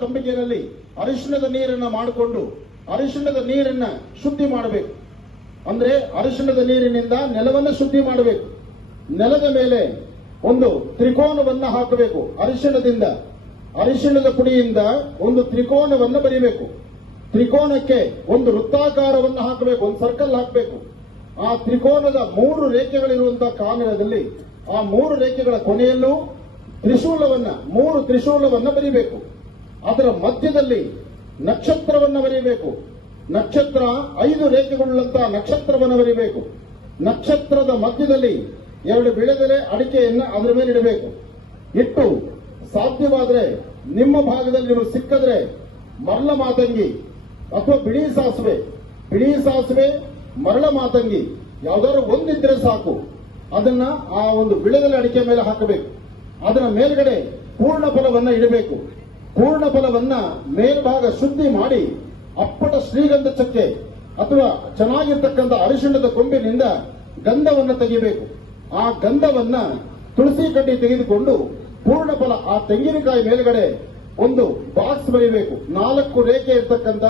ತಂಬಿಗೆಯಲ್ಲಿ ಅರಿಶಿಣದ ನೀರನ್ನ ಮಾಡಿಕೊಂಡು ಅರಿಶಿಣದ ನೀರನ್ನ ಶುದ್ಧಿ ಮಾಡಬೇಕು. ಅಂದ್ರೆ ಅರಿಶಿಣದ ನೀರಿನಿಂದ ನೆಲವನ್ನು ಶುದ್ಧಿ ಮಾಡಬೇಕು. ನೆಲದ ಮೇಲೆ ಒಂದು ತ್ರಿಕೋನವನ್ನ ಹಾಕಬೇಕು ಅರಿಶಿಣದಿಂದ. ಅರಿಶಿಣದ ಪುಡಿಯಿಂದ ಒಂದು ತ್ರಿಕೋನವನ್ನು ಬರೀಬೇಕು. ತ್ರಿಕೋನಕ್ಕೆ ಒಂದು ವೃತ್ತಾಕಾರವನ್ನು ಹಾಕಬೇಕು, ಒಂದು ಸರ್ಕಲ್ ಹಾಕಬೇಕು. ಆ ತ್ರಿಕೋನದ ಮೂರು ರೇಖೆಗಳಿರುವಂತಹ ಕಾನನದಲ್ಲಿ ಆ ಮೂರು ರೇಖೆಗಳ ಕೊನೆಯಲ್ಲೂ ತ್ರಿಶೂಲವನ್ನ, ಮೂರು ತ್ರಿಶೂಲವನ್ನ ಬರೀಬೇಕು. ಅದರ ಮಧ್ಯದಲ್ಲಿ ನಕ್ಷತ್ರವನ್ನು ಬರೀಬೇಕು. ನಕ್ಷತ್ರ ಐದು ರೇಖೆಗಳುಳ್ಳಂತಹ ನಕ್ಷತ್ರವನ್ನು ಬರೀಬೇಕು. ನಕ್ಷತ್ರದ ಮಧ್ಯದಲ್ಲಿ ಎರಡು ಬೆಳೆದರೆ ಅಡಿಕೆಯನ್ನು ಅದರ ಮೇಲೆ ಇಡಬೇಕು. ಇಟ್ಟು ಸಾಧ್ಯವಾದರೆ ನಿಮ್ಮ ಭಾಗದಲ್ಲಿ ನಿಮಗೆ ಸಿಕ್ಕಿದ್ರೆ ಮರಳ ಮಾತಂಗಿ ಅಥವಾ ಬಿಳಿ ಸಾಸಿವೆ. ಬಿಳಿ ಸಾಸಿವೆ, ಮರಳ ಮಾತಂಗಿ, ಯಾವ್ದಾದ್ರು ಒಂದಿದ್ರೆ ಸಾಕು. ಅದನ್ನ ಆ ಒಂದು ಬಿಳದಲ್ಲಿ ಅಡಿಕೆ ಮೇಲೆ ಹಾಕಬೇಕು. ಅದರ ಮೇಲ್ಗಡೆ ಪೂರ್ಣ ಫಲವನ್ನ ಇಡಬೇಕು. ಪೂರ್ಣ ಬಲವನ್ನ ಮೇಲ್ಭಾಗ ಶುದ್ಧಿ ಮಾಡಿ ಅಪ್ಪಟ ಶ್ರೀಗಂಧ ಚಕ್ಕೆ ಅಥವಾ ಚೆನ್ನಾಗಿರ್ತಕ್ಕಂಥ ಅರಿಶಿಣದ ಕೊಂಬಿನಿಂದ ಗಂಧವನ್ನ ತೆಗಿಬೇಕು. ಆ ಗಂಧವನ್ನ ತುಳಸಿ ಕಡ್ಡಿ ತೆಗೆದುಕೊಂಡು ಪೂರ್ಣ ಫಲ ಆ ತೆಂಗಿನಕಾಯಿ ಮೇಲ್ಗಡೆ ಒಂದು ಬಾಕ್ಸ್ ಬರೀಬೇಕು. ನಾಲ್ಕು ರೇಖೆ ಇರತಕ್ಕಂತ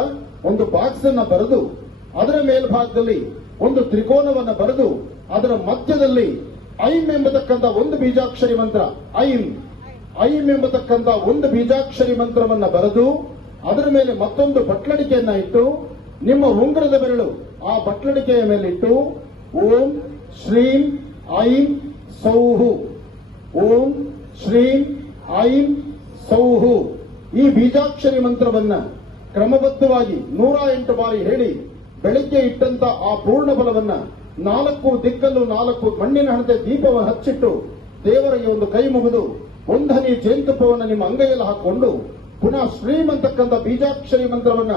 ಒಂದು ಬಾಕ್ಸ್ ಅನ್ನ ಬರೆದು ಅದರ ಮೇಲ್ಭಾಗದಲ್ಲಿ ಒಂದು ತ್ರಿಕೋನವನ್ನ ಬರೆದು ಅದರ ಮಧ್ಯದಲ್ಲಿ ಐಂ ಎಂಬತಕ್ಕಂಥ ಒಂದು ಬೀಜಾಕ್ಷರಿ ಮಂತ್ರ ಐಂ ಐಂ ಎಂಬತಕ್ಕಂಥ ಒಂದು ಬೀಜಾಕ್ಷರಿ ಮಂತ್ರವನ್ನ ಬರೆದು, ಅದರ ಮೇಲೆ ಮತ್ತೊಂದು ಬಟ್ಲಡಿಕೆಯನ್ನ ಇಟ್ಟು, ನಿಮ್ಮ ಉಂಗುರದ ಬೆರಳು ಆ ಬಟ್ಲಡಿಕೆಯ ಇಟ್ಟು ಓಂ ಶ್ರೀಂ ಐಂ ಸೌಹು. ಓಂ ಶ್ರೀಂ ಐಂ ಸೌಹು. ಈ ಬೀಜಾಕ್ಷರಿ ಮಂತ್ರವನ್ನ ಕ್ರಮಬದ್ಧವಾಗಿ ನೂರ ಎಂಟು ಬಾರಿ ಹೇಳಿ, ಬೆಳಿಗ್ಗೆ ಇಟ್ಟಂತ ಆ ಪೂರ್ಣ ಬಲವನ್ನ ನಾಲ್ಕು ದಿಕ್ಕಲ್ಲೂ ನಾಲ್ಕು ಮಣ್ಣಿನ ಹಣತೆ ದೀಪವನ್ನು ಹಚ್ಚಿಟ್ಟು ದೇವರ ಈ ಒಂದು ಕೈ ಮುಗಿದು ಒಂದು ಹನಿ ಜೇನುತುಪ್ಪವನ್ನು ನಿಮ್ಮ ಅಂಗೈಯಲ್ಲಿ ಹಾಕೊಂಡು ಪುನಃ ಶ್ರೀಮ್ ಅಂತಕ್ಕಂಥ ಬೀಜಾಕ್ಷರಿ ಮಂತ್ರವನ್ನ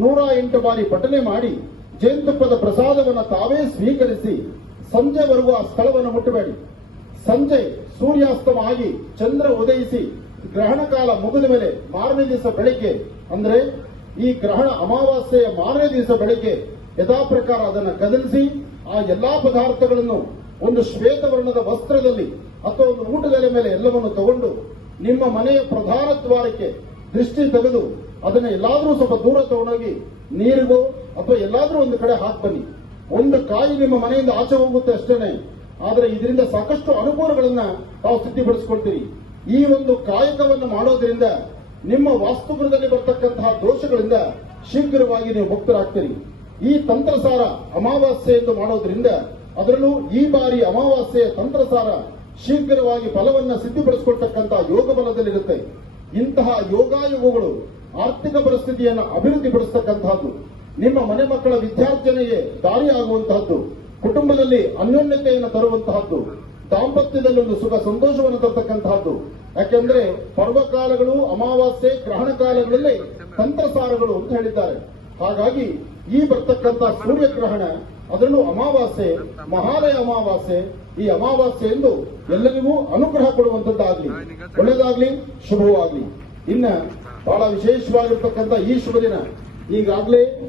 ನೂರ ಎಂಟು ಬಾರಿ ಪಠನೆ ಮಾಡಿ ಜೇನುತುಪ್ಪದ ಪ್ರಸಾದವನ್ನು ತಾವೇ ಸ್ವೀಕರಿಸಿ ಸಂಜೆವರೆಗೂ ಆ ಸ್ಥಳವನ್ನು ಮುಟ್ಟಬೇಡಿ. ಸಂಜೆ ಸೂರ್ಯಾಸ್ತಮ ಆಗಿ ಚಂದ್ರ ಉದಯಿಸಿ ಗ್ರಹಣ ಕಾಲ ಮುಗಿದ ಮೇಲೆ ಮಾರನೇ ದಿವಸ ಬೆಳಿಗ್ಗೆ, ಅಂದ್ರೆ ಈ ಗ್ರಹಣ ಅಮಾವಾಸ್ಯೆಯ ಮಾರನೇ ದಿವಸ ಬೆಳಿಗ್ಗೆ ಯಥಾಪ್ರಕಾರ ಅದನ್ನು ಕದಲಿಸಿ ಆ ಎಲ್ಲಾ ಪದಾರ್ಥಗಳನ್ನು ಒಂದು ಶ್ವೇತವರ್ಣದ ವಸ್ತ್ರದಲ್ಲಿ ಅಥವಾ ಒಂದು ಊಟದ ಮೇಲೆ ಎಲ್ಲವನ್ನು ತಗೊಂಡು ನಿಮ್ಮ ಮನೆಯ ಪ್ರಧಾನ ದ್ವಾರಕ್ಕೆ ದೃಷ್ಟಿ ತೆಗೆದು ಅದನ್ನ ಎಲ್ಲಾದರೂ ಸ್ವಲ್ಪ ದೂರ ತಗೊಂಡೋಗಿ ನೀರಿಗೂ ಅಥವಾ ಎಲ್ಲಾದರೂ ಒಂದು ಕಡೆ ಹಾಕಿ ಬನ್ನಿ. ಒಂದು ಕಾಯಿ ನಿಮ್ಮ ಮನೆಯಿಂದ ಆಚೆ ಹೋಗುತ್ತೆ ಅಷ್ಟೇನೆ. ಆದರೆ ಇದರಿಂದ ಸಾಕಷ್ಟು ಅನುಕೂಲಗಳನ್ನ ತಾವು ಸಿದ್ಧಿಪಡಿಸಿಕೊಳ್ತೀರಿ. ಈ ಒಂದು ಕಾಯಕವನ್ನು ಮಾಡೋದ್ರಿಂದ ನಿಮ್ಮ ವಾಸ್ತುಗೃಹದಲ್ಲಿ ಬರ್ತಕ್ಕಂತಹ ದೋಷಗಳಿಂದ ಶೀಘ್ರವಾಗಿ ನೀವು ಮುಕ್ತರಾಗ್ತೀರಿ. ಈ ತಂತ್ರಸಾರ ಅಮಾವಾಸ್ಯೆ ಎಂದು ಮಾಡೋದ್ರಿಂದ ಅದರಲ್ಲೂ ಈ ಬಾರಿ ಅಮಾವಾಸ್ಯೆಯ ತಂತ್ರಸಾರ ಶೀಘ್ರವಾಗಿ ಫಲವನ್ನ ಸಿದ್ಧಿಪಡಿಸಿಕೊಳ್ತಕ್ಕಂತಹ ಯೋಗ ಬಲದಲ್ಲಿರುತ್ತೆ. ಇಂತಹ ಯೋಗಾಯೋಗಗಳು ಆರ್ಥಿಕ ಪರಿಸ್ಥಿತಿಯನ್ನು ಅಭಿವೃದ್ಧಿಪಡಿಸತಕ್ಕಂತಹದ್ದು ನಿಮ್ಮ ಮನೆ ಮಕ್ಕಳ ವಿದ್ಯಾರ್ಜನೆಗೆ ದಾರಿಯಾಗುವಂತಹದ್ದು ಕುಟುಂಬದಲ್ಲಿ ಅನ್ಯೋನ್ಯತೆಯನ್ನು ತರುವಂತಹದ್ದು, ದಾಂಪತ್ಯದಲ್ಲಿ ಒಂದು ಸುಖ ಸಂತೋಷವನ್ನು ತರತಕ್ಕಂತಹದ್ದು ಯಾಕೆಂದ್ರೆ ಪರ್ವಕಾಲಗಳು ಅಮಾವಾಸ್ಯೆ, ಗ್ರಹಣ ಕಾಲಗಳಲ್ಲಿ ತಂತ್ರಸಾರಗಳು ಅಂತ ಹೇಳಿದ್ದಾರೆ. ಹಾಗಾಗಿ ಈ ಬರ್ತಕ್ಕಂತ ಸೂರ್ಯಗ್ರಹಣ, ಅದರಲ್ಲೂ ಅಮಾವಾಸ್ಯೆ, ಮಹಾಲಯ ಅಮಾವಾಸ್ಯೆ, ಈ ಅಮಾವಾಸ್ಯೆ ಎಂದು ಎಲ್ಲರಿಗೂ ಅನುಗ್ರಹ ಕೊಡುವಂತದ್ದಾಗ್ಲಿ ಒಳ್ಳೆಯದಾಗ್ಲಿ, ಶುಭವಾಗ್ಲಿ. ಇನ್ನ ಬಹಳ ವಿಶೇಷವಾಗಿರ್ತಕ್ಕಂಥ ಈ ಶುಭ ದಿನ ಈಗಾಗಲೇ